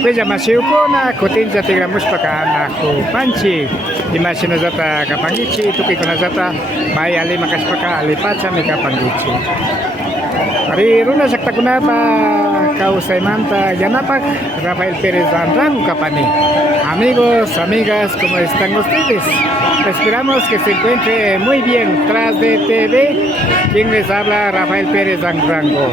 Tukuja masiukona kutinza tigramus paka aku panci di masina zata kapangici tuki kuna zata mai ali makas paka ali paca mika pangici. Hari runa sakta kunapa kau saimanta yanapak Rafael Pérez Andrán Capani. Amigos, amigas, ¿cómo están ustedes? Esperamos que se encuentre muy bien. Tras de TV, quien les habla Rafael Pérez Andrango.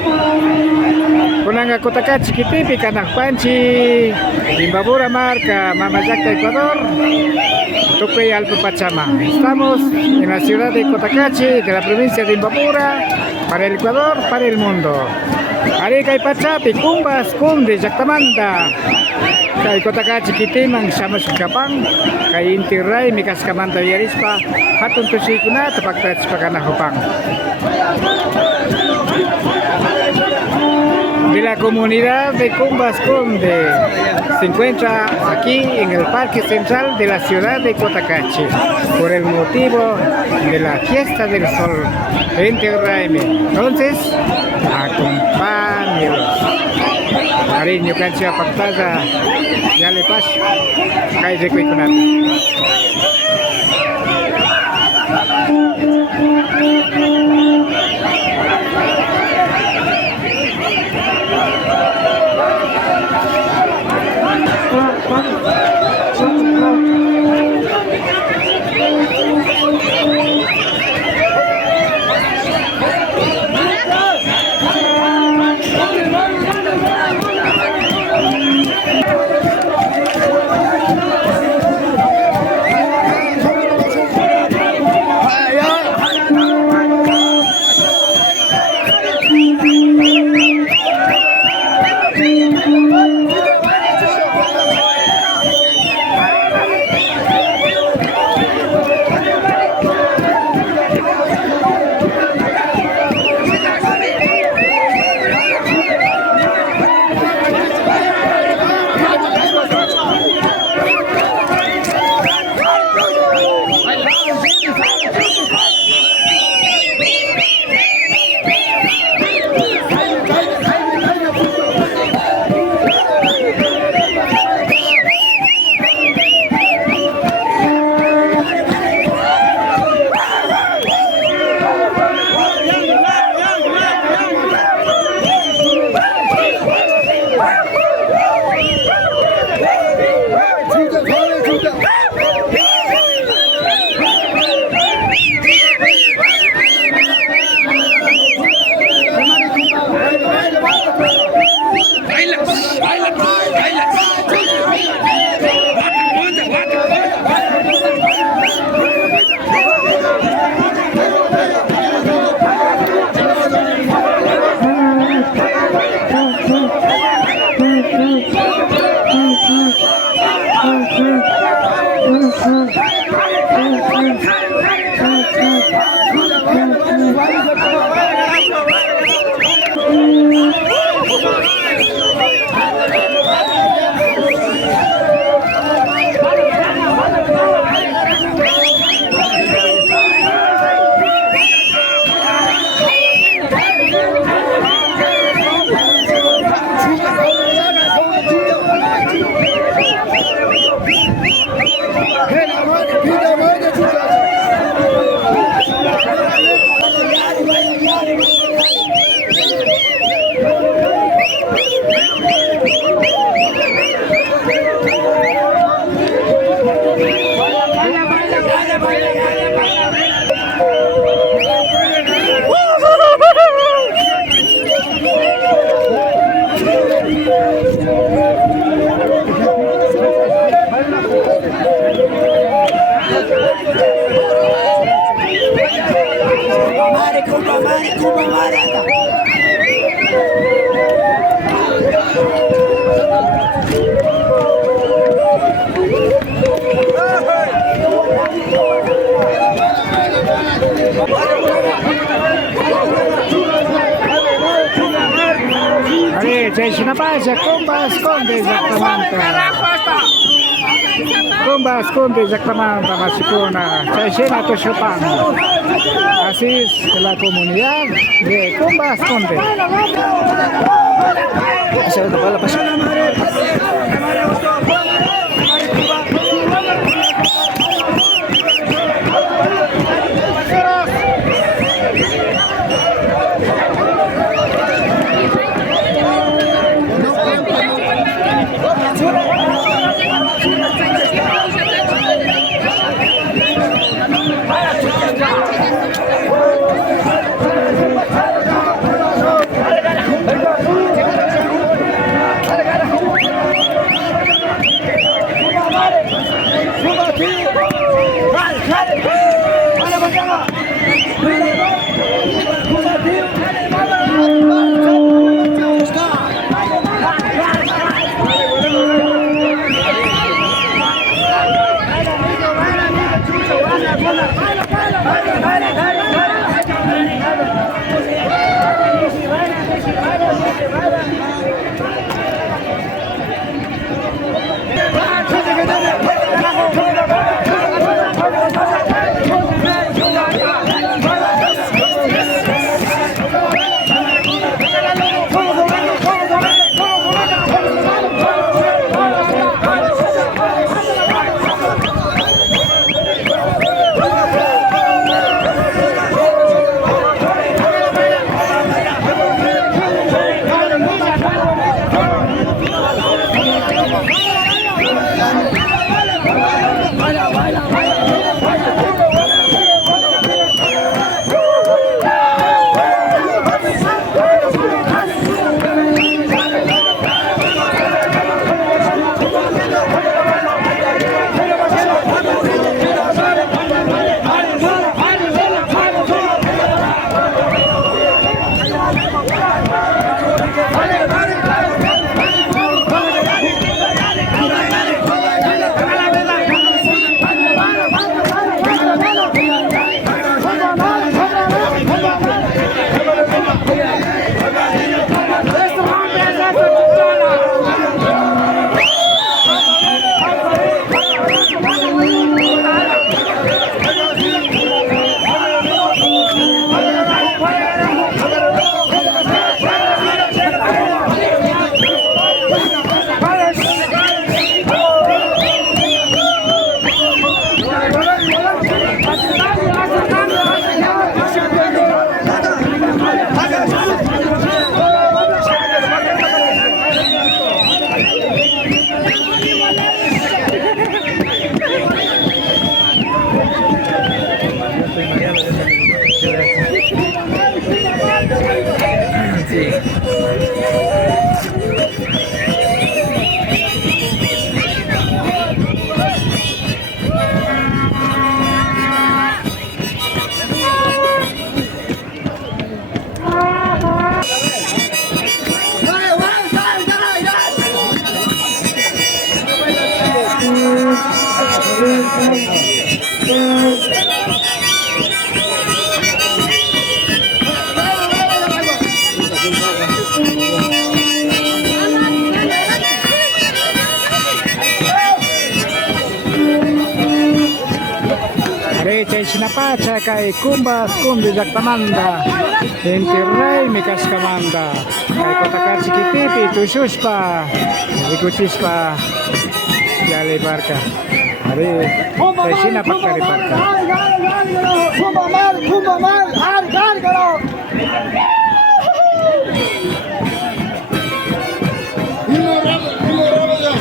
Kunanga kotaka chiquitipi kanak panchi, Imbabura marca Mamayacta Ecuador, Tupi Alto Pachama. Estamos en la ciudad de Cotacachi, de la provincia de Imbabura, para el Ecuador, para el mundo. Arica y Pachapi, Cumbas, Cunde, Yactamanta. Kay Cotacachi Kitimang Shamas Kapang, kay Intiray, Mikas Kamanta Yarispa, Hatun Tusikuna, Tapagtats Pakanahopang. De la comunidad de Cumbas Conde se encuentra aquí en el Parque Central de la ciudad de Cotacachi por el motivo de la Fiesta del Sol en Raime. Entonces, acompáñenos. Cariño, cancha, pantalla, ya le paso. Calle Cuicunar. Sinapasa, Cumbas Conde Zactamanta. Cumbas Conde Zactamanta, Masipuna, Chaishena Toshopang. Así es la comunidad de Cumbas Conde. chay sinapacha kay Kumbas Kundi Jaktamanda Inti Rey Mikas Kamanda kay Kotakatsi Kitipi Tushuspa Ikuchispa Yali Barka Hari chay sinapakari Barka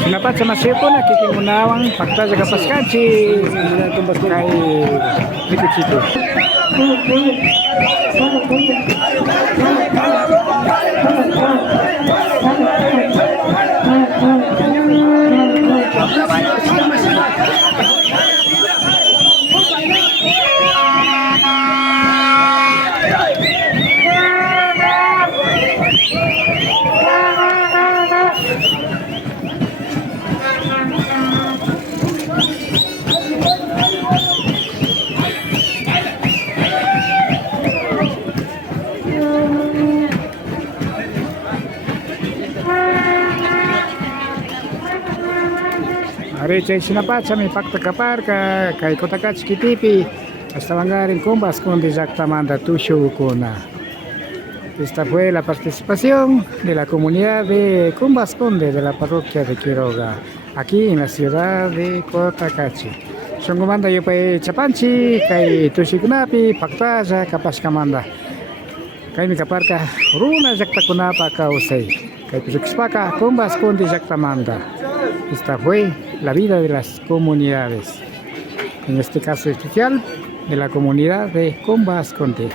Sinapat sa masipo na kikimunawang pagta sa kapaskansi kay Rikuchito. Hari chay sinapat sa may pagtakapar kay Kotakatsi Kitipi hasta mangaring Kumbas Kundi Jaktamanda Tushu Kuna. Esta fue la participación de la comunidad de Kumbas Kundi de la parroquia de Quiroga, aquí en la ciudad de Cotacachi. Son comanda yo pa Chapanchi, kay Tushikunapi, Pactaya, Kapaskamanda. Kay Mikaparka, Runa Jaktakunapa Kausay, kay Tushikspaka, Kumbas Kundi Jaktamanda. Esta fue la vida de las comunidades, en este caso especial de la comunidad de Kumbas Kundi.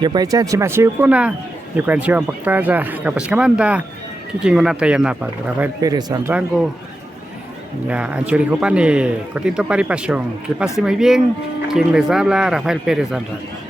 Yo pa Chanchi Masiukuna, yo canción Pactaya, Kapaskamanda, Kikingunata Yanapa, Rafael Pérez Sanrango, ya Anchoricopani, Cotinto Paripasión. Que pase muy bien, quien les habla, Rafael Pérez Sanrango.